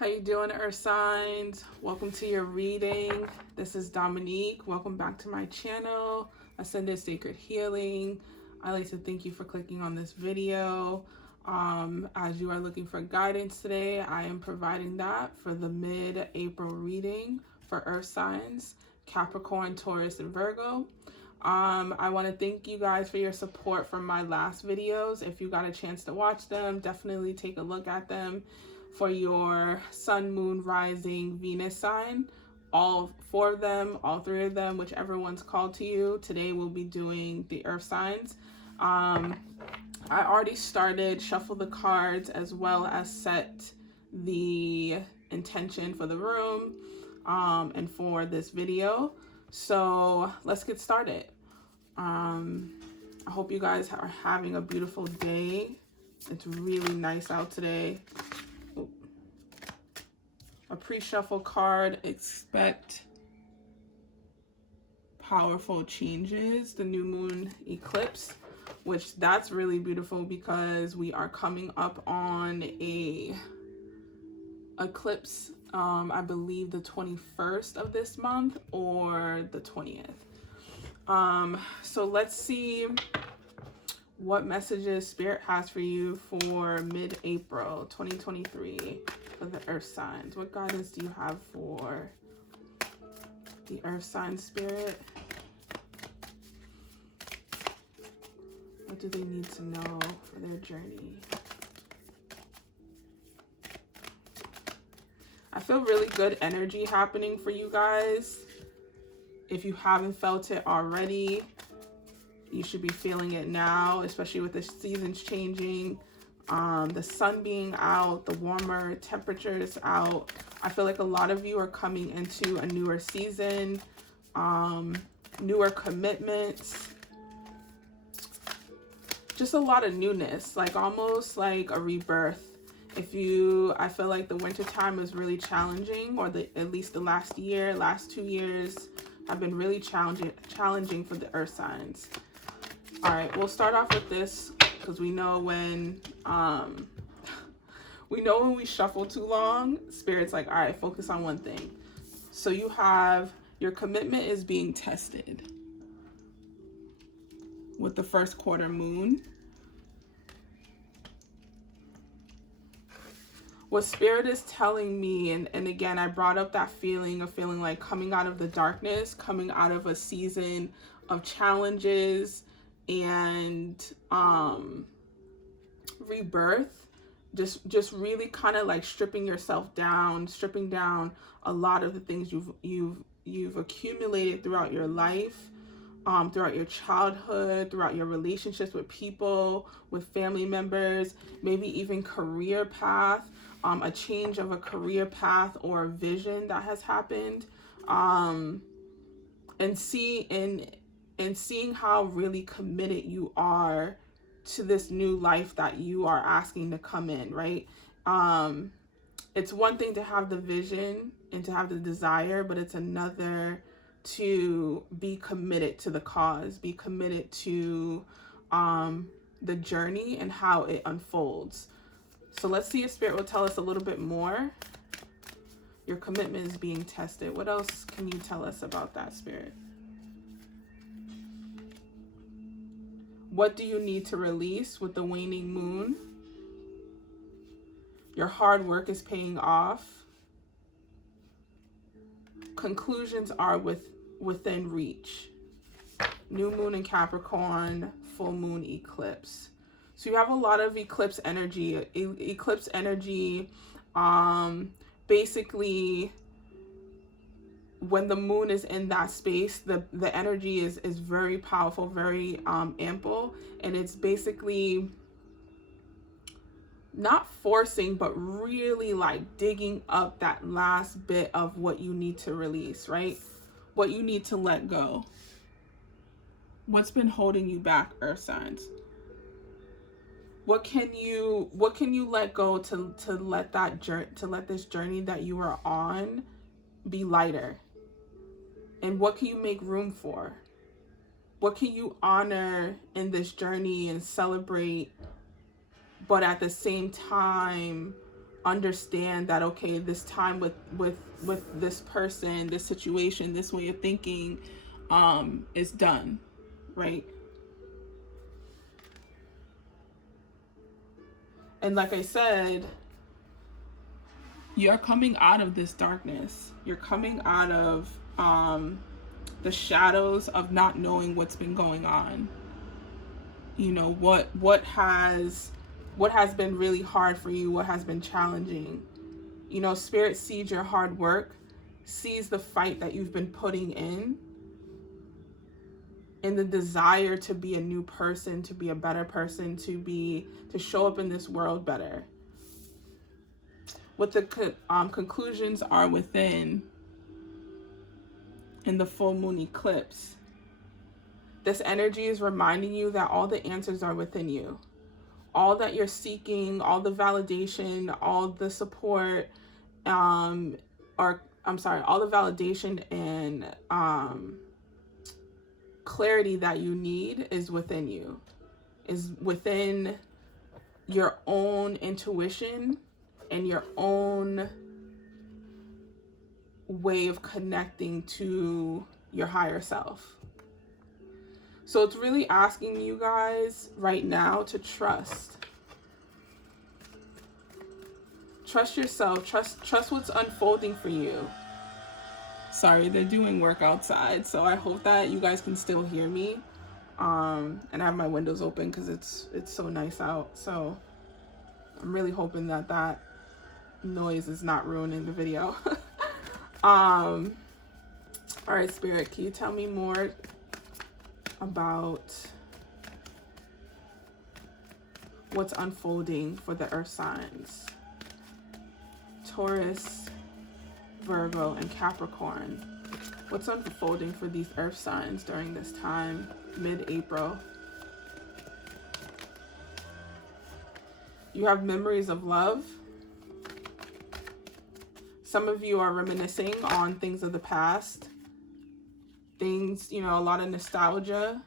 How you doing, Earth signs? Welcome to your reading. This is Dominique. Welcome back to my channel, Ascended Sacred Healing. I'd like to thank you for clicking on this video. As you are looking for guidance today, I am providing that for the mid-April reading for Earth signs, Capricorn, Taurus, and Virgo. I want to thank you guys for your support from my last videos. If you got a chance to watch them, definitely take a look at them. For your sun, moon, rising, Venus sign, all four of them, all three of them, whichever one's called to you. Today we'll be doing the earth signs. I already started shuffle the cards as well as set the intention for the room and for this video. So let's get started. I hope you guys are having a beautiful day. It's really nice out today. A pre-shuffle card, expect powerful changes, the new moon eclipse, which that's really beautiful because we are coming up on a eclipse, I believe the 21st of this month or the 20th. So let's see what messages Spirit has for you for mid-April 2023 for the earth signs. What guidance do you have for the earth sign, Spirit? What do they need to know for their journey? I feel really good energy happening for you guys. If you haven't felt it already, you should be feeling it now, especially with the seasons changing, the sun being out, the warmer temperatures out. I feel like a lot of you are coming into a newer season, newer commitments, just a lot of newness, like almost like a rebirth. I feel like the winter time is really challenging, or at least the last 2 years have been really challenging for the earth signs. All right, we'll start off with this because we know when we shuffle too long, Spirit's like, all right, focus on one thing. So you have your commitment is being tested with the first quarter moon. What Spirit is telling me, and again, I brought up that feeling of feeling like coming out of the darkness, coming out of a season of challenges and rebirth, just really kind of like stripping yourself down, stripping down a lot of the things you've accumulated throughout your life, throughout your childhood, throughout your relationships with people, with family members, maybe even career path, a change of a career path or a vision that has happened, and seeing how really committed you are to this new life that you are asking to come in, right? It's one thing to have the vision and to have the desire, but it's another to be committed to the cause, be committed to the journey and how it unfolds. So let's see if Spirit will tell us a little bit more. Your commitment is being tested. What else can you tell us about that, Spirit? What do you need to release with the waning moon? Your hard work is paying off. Conclusions are within reach. New moon in Capricorn, full moon eclipse. So you have a lot of eclipse energy. Eclipse energy, basically, when the moon is in that space, the energy is very powerful, very ample, and it's basically not forcing, but really like digging up that last bit of what you need to release, right? What you need to let go. What's been holding you back, earth signs? What can you let go to let this journey that you are on be lighter? And what can you make room for? What can you honor in this journey and celebrate, but at the same time understand that, okay, this time with this person, this situation, this way of thinking is done, right? And like I said, you're coming out of this darkness. You're coming out of the shadows of not knowing what's been going on. You know, what has been really hard for you, what has been challenging. You know, Spirit sees your hard work, sees the fight that you've been putting in, and the desire to be a new person, to be a better person, to show up in this world better. What the conclusions are within in the full moon eclipse. This energy is reminding you that all the answers are within you. All that you're seeking, all the validation, all the support, all the validation and clarity that you need is within you, is within your own intuition and your own way of connecting to your higher self. So it's really asking you guys right now to trust. Trust yourself. Trust what's unfolding for you. Sorry, they're doing work outside, so I hope that you guys can still hear me. And I have my windows open because it's so nice out. So I'm really hoping that noise is not ruining the video. All right, Spirit, can you tell me more about what's unfolding for the earth signs? Taurus, Virgo, and Capricorn. What's unfolding for these earth signs during this time, mid-April? You have memories of love. Some of you are reminiscing on things of the past. Things, you know, a lot of nostalgia.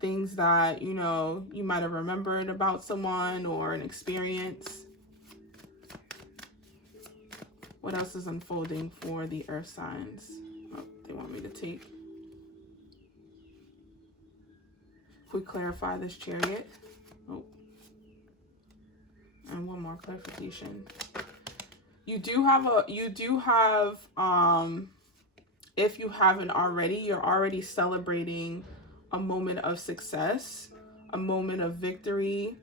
Things that, you know, you might have remembered about someone or an experience. What else is unfolding for the earth signs? Oh, they want me to take. If we clarify this Chariot. Oh. And one more clarification. You do have, if you haven't already, you're already celebrating a moment of success, a moment of victory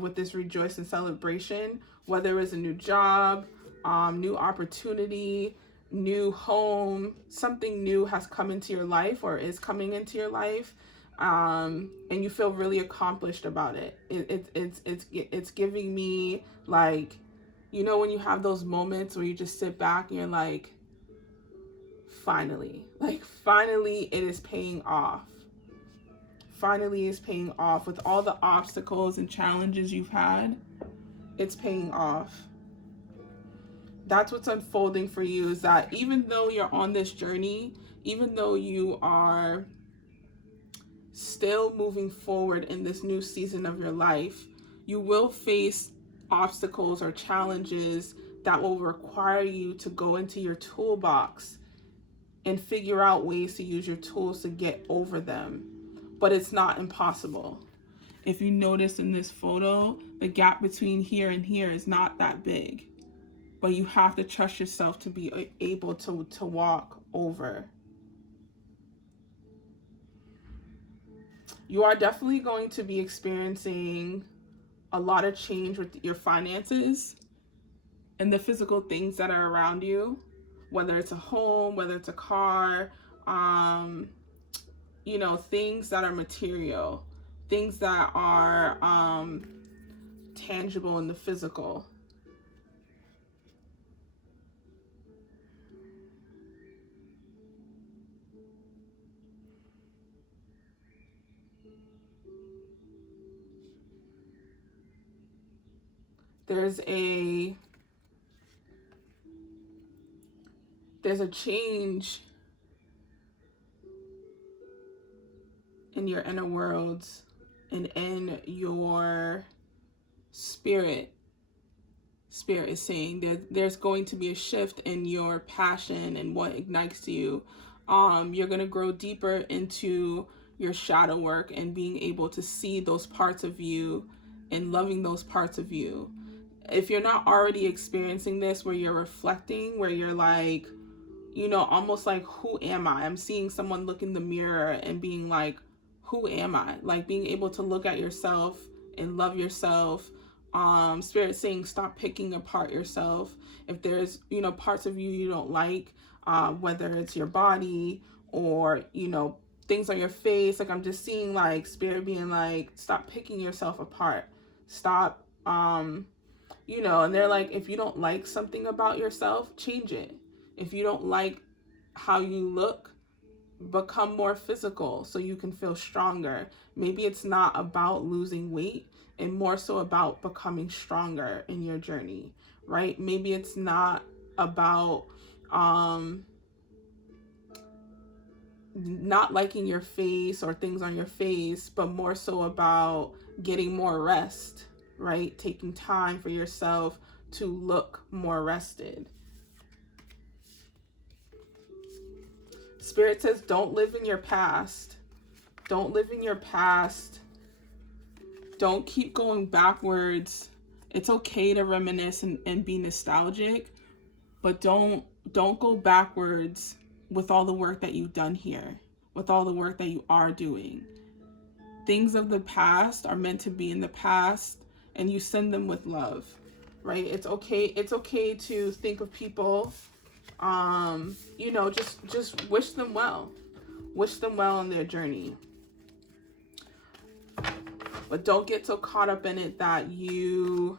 with this rejoice and celebration, whether it's a new job, new opportunity, new home, something new has come into your life or is coming into your life, and you feel really accomplished about it. It's giving me, like, you know, when you have those moments where you just sit back and you're like, finally it is paying off. Finally is paying off. With all the obstacles and challenges you've had, it's paying off. That's what's unfolding for you, is that even though you're on this journey, even though you are still moving forward in this new season of your life, you will face obstacles or challenges that will require you to go into your toolbox and figure out ways to use your tools to get over them. But it's not impossible. If you notice in this photo, the gap between here and here is not that big. But you have to trust yourself to be able to walk over. You are definitely going to be experiencing a lot of change with your finances and the physical things that are around you, whether it's a home, whether it's a car, you know, things that are material, things that are tangible in the physical. There's a change in your inner worlds and in your spirit. Spirit is saying there's going to be a shift in your passion and what ignites you. You're going to grow deeper into your shadow work and being able to see those parts of you and loving those parts of you. If you're not already experiencing this, where you're reflecting, where you're like, you know, almost like, who am I? I'm seeing someone look in the mirror and being like, who am I? Like being able to look at yourself and love yourself. Spirit saying, stop picking apart yourself. If there's, you know, parts of you you don't like, whether it's your body or, you know, things on your face, like I'm just seeing like Spirit being like, stop picking yourself apart. Stop, you know, and they're like, if you don't like something about yourself, change it. If you don't like how you look, become more physical so you can feel stronger. Maybe it's not about losing weight and more so about becoming stronger in your journey, right? Maybe it's not about not liking your face or things on your face, but more so about getting more rest, right? Taking time for yourself to look more rested. Spirit says, don't live in your past. Don't live in your past. Don't keep going backwards. It's okay to reminisce and be nostalgic, but don't go backwards with all the work that you've done here, with all the work that you are doing. Things of the past are meant to be in the past, and you send them with love, right? It's okay to think of people, you know, just wish them well in their journey, but don't get so caught up in it that you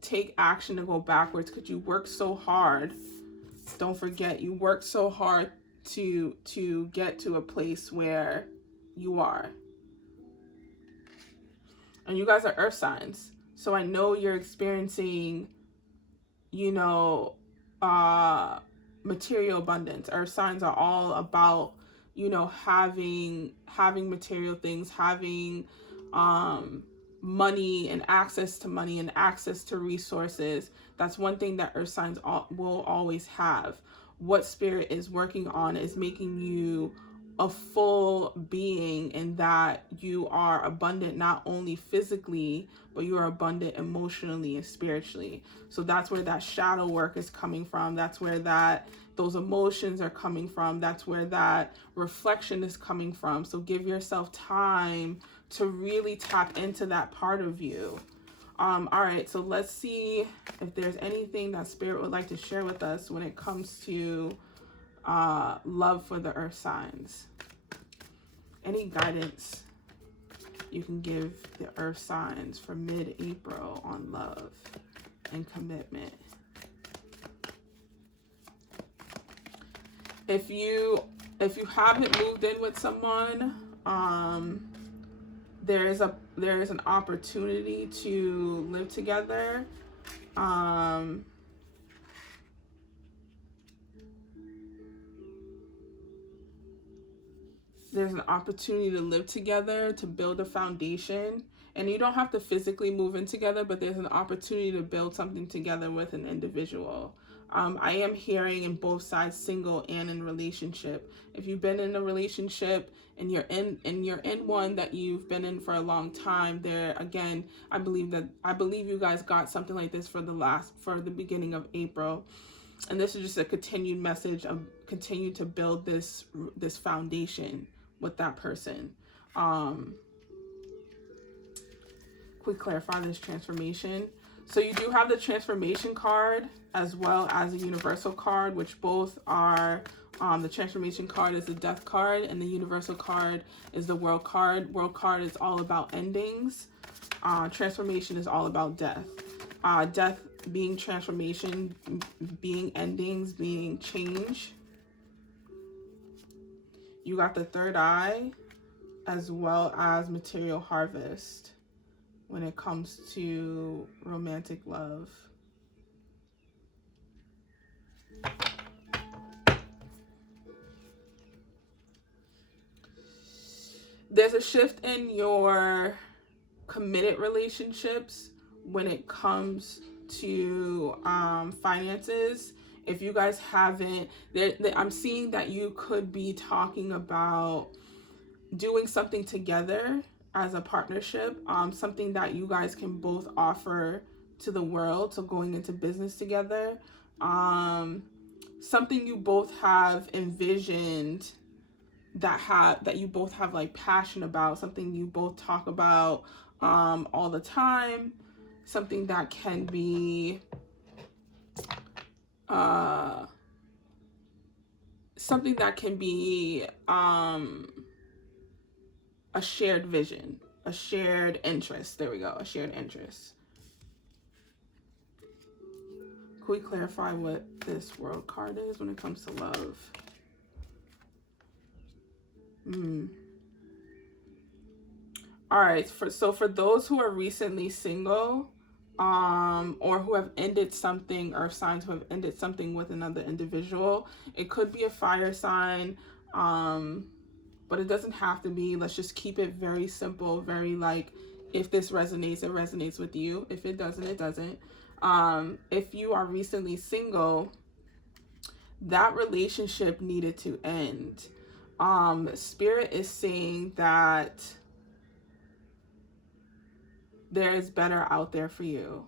take action to go backwards, because you work so hard. Don't forget, you work so hard to get to a place where you are. And you guys are earth signs, so I know you're experiencing, you know, material abundance. Earth signs are all about, you know, having material things, having money and access to resources. That's one thing that earth signs will always have. What Spirit is working on is making you a full being, in that you are abundant not only physically, but you are abundant emotionally and spiritually. So that's where that shadow work is coming from. That's where those emotions are coming from. That's where that reflection is coming from. So give yourself time to really tap into that part of you. All right, so let's see if there's anything that Spirit would like to share with us when it comes to love for the earth signs. Any guidance you can give the earth signs for mid-April on love and commitment. If you haven't moved in with someone, there is an opportunity to live together. There's an opportunity to live together, to build a foundation. And you don't have to physically move in together, but there's an opportunity to build something together with an individual. I am hearing in both sides, single and in relationship. If you've been in a relationship and you're in one that you've been in for a long time, there again, I believe you guys got something like this for the beginning of April. And this is just a continued message of continue to build this foundation with that person. Quick clarify this transformation. So you do have the transformation card as well as a universal card, which both are, the transformation card is the death card and the universal card is the world card. World card is all about endings. Transformation is all about death. Death being transformation, being endings, being change. You got the third eye as well as material harvest when it comes to romantic love. There's a shift in your committed relationships when it comes to finances. If you guys haven't, I'm seeing that you could be talking about doing something together as a partnership, something that you guys can both offer to the world, so going into business together, something you both have envisioned, that you both have like passion about, something you both talk about all the time, something that can be a shared vision, a shared interest. There we go, a shared interest. Can we clarify what this World card is when it comes to love? All right, so for those who are recently single, or who have ended something, or signs who have ended something with another individual, it could be a fire sign, but it doesn't have to be. Let's just keep it very simple, very like, if this resonates, it resonates with you. If it doesn't, it doesn't. If you are recently single, that relationship needed to end. Spirit is saying that there is better out there for you.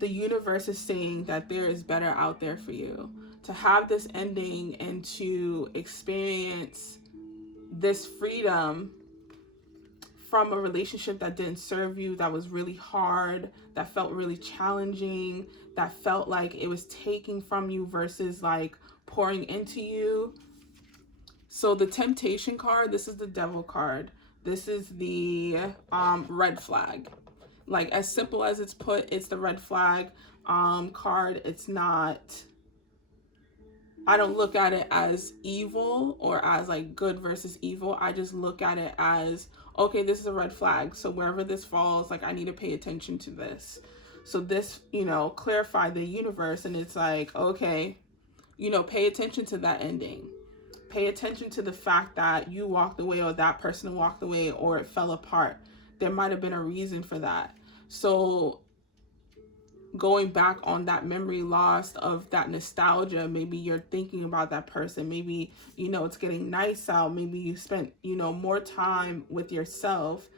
The universe is saying that there is better out there for you. To have this ending and to experience this freedom from a relationship that didn't serve you, that was really hard, that felt really challenging, that felt like it was taking from you versus like pouring into you. So the Temptation card, this is the Devil card. This is the red flag. Like, as simple as it's put, it's the red flag card. It's not, I don't look at it as evil or as like good versus evil. I just look at it as, okay, this is a red flag. So wherever this falls, like, I need to pay attention to this. So this, clarify the universe, and it's like, okay, pay attention to that ending. Pay attention to the fact that you walked away, or that person walked away, or it fell apart. There might have been a reason for that. So going back on that memory loss of that nostalgia, maybe you're thinking about that person. Maybe, it's getting nice out. Maybe you spent, more time with yourself.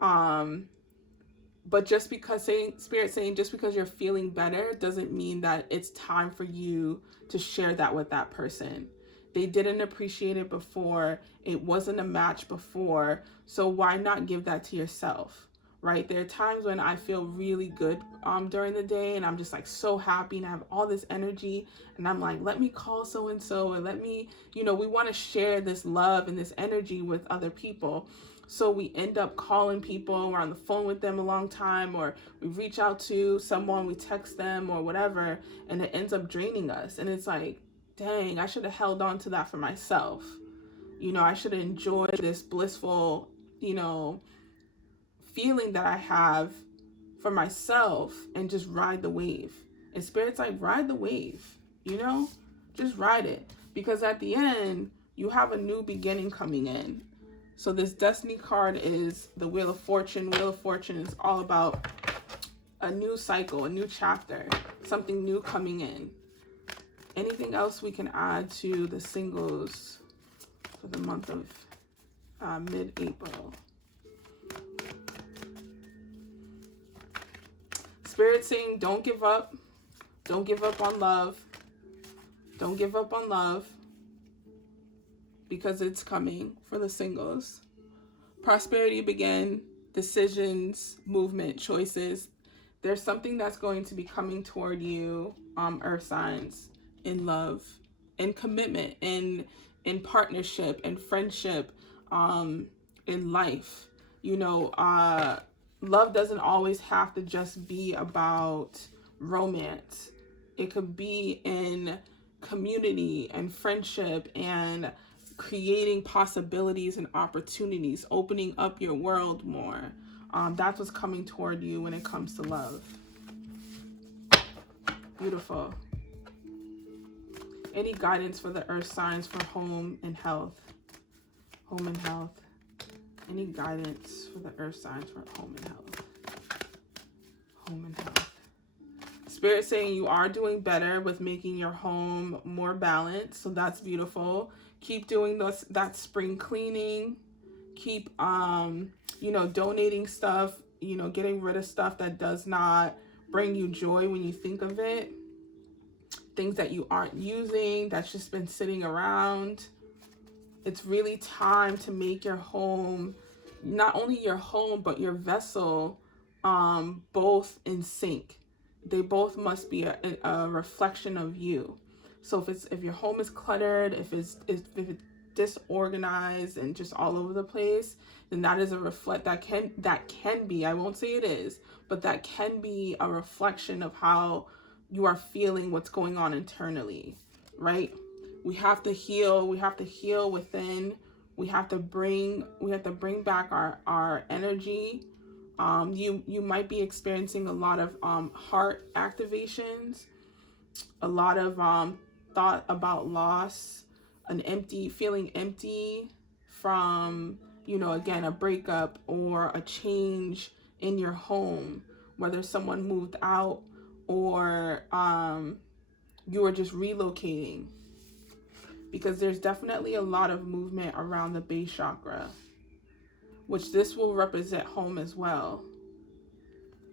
But just because Spirit saying just because you're feeling better doesn't mean that it's time for you to share that with that person. They didn't appreciate it before. It wasn't a match before. So why not give that to yourself, right? There are times when I feel really good during the day, and I'm just like so happy, and I have all this energy, and I'm like, let me call so-and-so, and let me, we want to share this love and this energy with other people. So we end up calling people, we're on the phone with them a long time, or we reach out to someone, we text them or whatever, and it ends up draining us. And it's like, dang, I should have held on to that for myself. I should have enjoyed this blissful, feeling that I have for myself, and just ride the wave. And Spirit's like, ride the wave, just ride it. Because at the end, you have a new beginning coming in. So this Destiny card is the Wheel of Fortune. Wheel of Fortune is all about a new cycle, a new chapter, something new coming in. Anything else we can add to the singles for the month of mid-April? Spirit saying, don't give up. Don't give up on love. Don't give up on love, because it's coming for the singles. Prosperity begin, decisions, movement, choices. There's something that's going to be coming toward you, earth signs, in love, in commitment, in partnership, in friendship, in life. Love doesn't always have to just be about romance. It could be in community and friendship and creating possibilities and opportunities, opening up your world more. That's what's coming toward you when it comes to love. Beautiful. Any guidance for the earth signs for home and health? Home and health. Any guidance for the earth signs for home and health? Home and health. Spirit saying you are doing better with making your home more balanced. So that's beautiful. Keep doing that spring cleaning. Keep, donating stuff, getting rid of stuff that does not bring you joy when you think of it. Things that you aren't using, that's just been sitting around. It's really time to make your home, not only your home, but your vessel, both in sync. They both must be a reflection of you. So if your home is cluttered, if it's disorganized and just all over the place, then that is that can be, I won't say it is, but that can be a reflection of how you are feeling, what's going on internally, right? We have to heal. We have to heal within. We have to bring back our energy. You might be experiencing a lot of heart activations, a lot of thought about loss, feeling empty from, again, a breakup or a change in your home, whether someone moved out or you are just relocating. Because there's definitely a lot of movement around the base chakra, which this will represent home as well.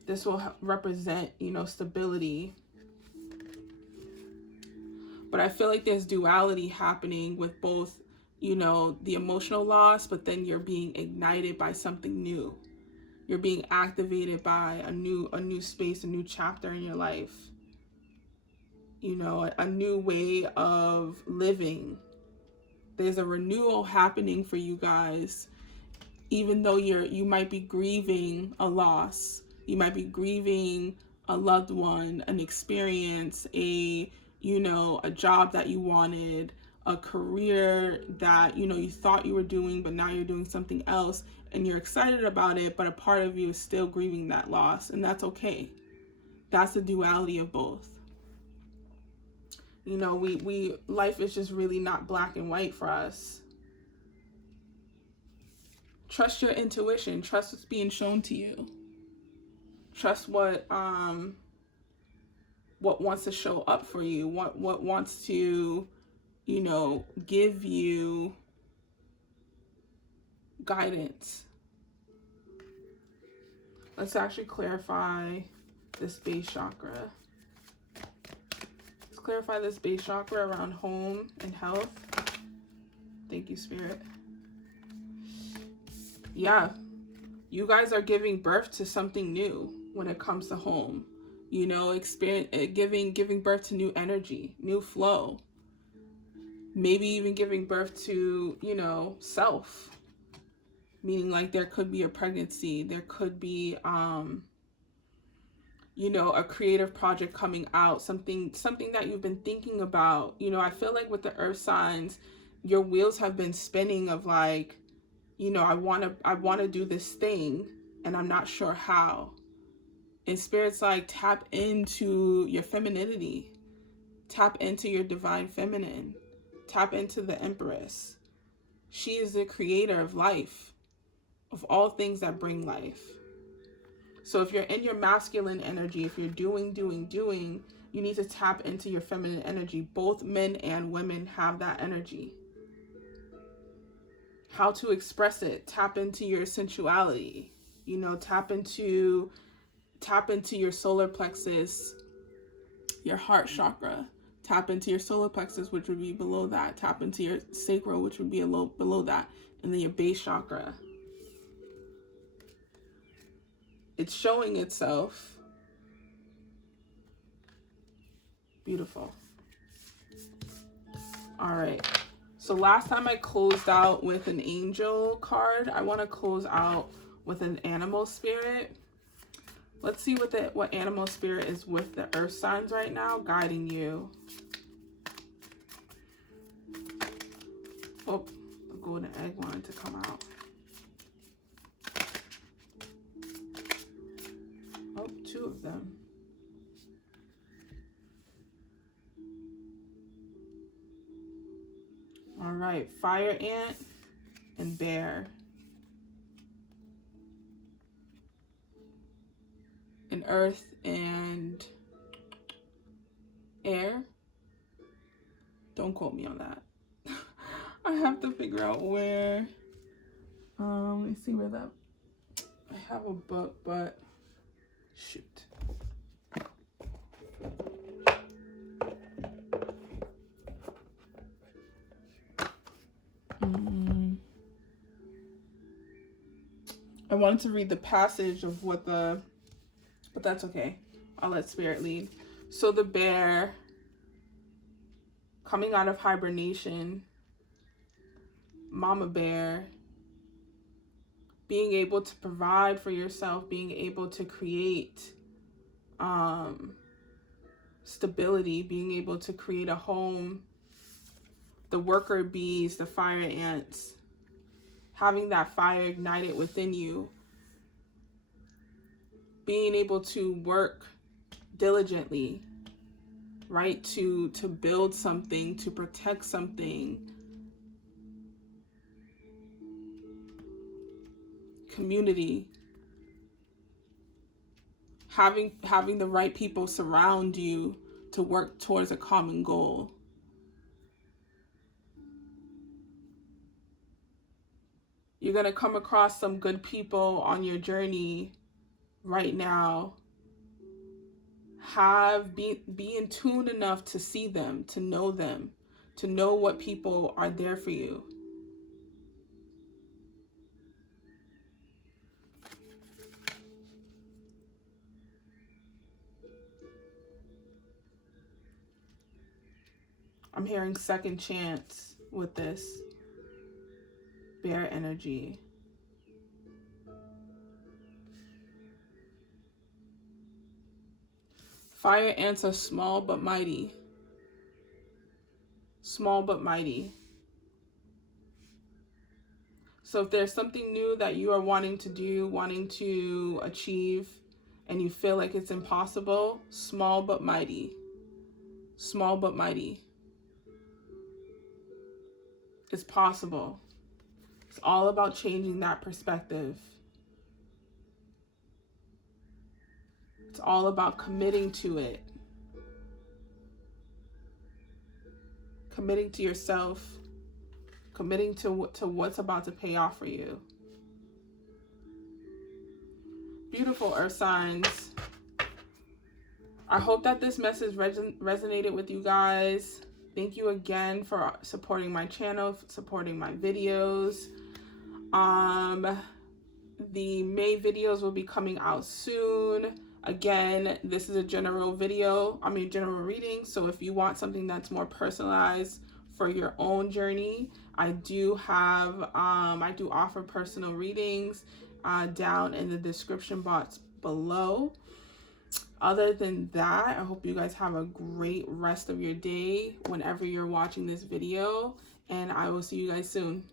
This will represent, stability. But I feel like there's duality happening with both, the emotional loss, but then you're being ignited by something new. You're being activated by a new space, a new chapter in your life. A new way of living. There's a renewal happening for you guys, even though you might be grieving a loss. You might be grieving a loved one, an experience, a job that you wanted, a career that, you thought you were doing, but now you're doing something else and you're excited about it, but a part of you is still grieving that loss, and that's okay. That's the duality of both. Life is just really not black and white for us. Trust your intuition. Trust what's being shown to you. Trust what wants to show up for you. What wants to, give you guidance. Let's actually clarify this base chakra. Clarify this base chakra around home and health. Thank you, Spirit. Yeah, you guys are giving birth to something new when it comes to home. Giving birth to new energy, new flow. Maybe even giving birth to, self. Meaning like there could be a pregnancy, there could be a creative project coming out, something that you've been thinking about. I feel like with the earth signs, your wheels have been spinning of like, I want to do this thing and I'm not sure how. And Spirit's like, tap into your femininity, tap into your divine feminine, tap into the Empress. She is the creator of life, of all things that bring life. So if you're in your masculine energy, if you're doing, you need to tap into your feminine energy. Both men and women have that energy. How to express it? Tap into your sensuality. Tap into your solar plexus, your heart chakra. Tap into your solar plexus, which would be below that. Tap into your sacral, which would be below that. And then your base chakra. It's showing itself. Beautiful. All right. So last time I closed out with an angel card. I want to close out with an animal spirit. Let's see what animal spirit is with the earth signs right now, guiding you. Oh, the golden egg wanted to come out. Oh, two of them. All right, fire ant and bear. And and earth and air. Don't quote me on that. I have to figure out where. Let me see where that. I have a book, but shoot. I wanted to read the passage of what but that's okay. I'll let Spirit lead. So the bear coming out of hibernation, mama bear, being able to provide for yourself, being able to create stability, being able to create a home, the worker bees, the fire ants, having that fire ignited within you, being able to work diligently, right? To build something, to protect something. Community. Having the right people surround you to work towards a common goal. You're going to come across some good people on your journey right now. Be in tune enough to see them, to know what people are there for you. I'm hearing second chance with this bear energy. Fire ants are small but mighty. Small but mighty. So if there's something new that you are wanting to do, wanting to achieve, and you feel like it's impossible, small but mighty. Small but mighty. It's possible. It's all about changing that perspective. It's all about committing to it. Committing to yourself. Committing to what's about to pay off for you. Beautiful earth signs. I hope that this message resonated with you guys. Thank you again for supporting my channel, supporting my videos. The May videos will be coming out soon. Again, this is a general general reading. So if you want something that's more personalized for your own journey, I do offer personal readings down in the description box below. Other than that, I hope you guys have a great rest of your day whenever you're watching this video, and I will see you guys soon.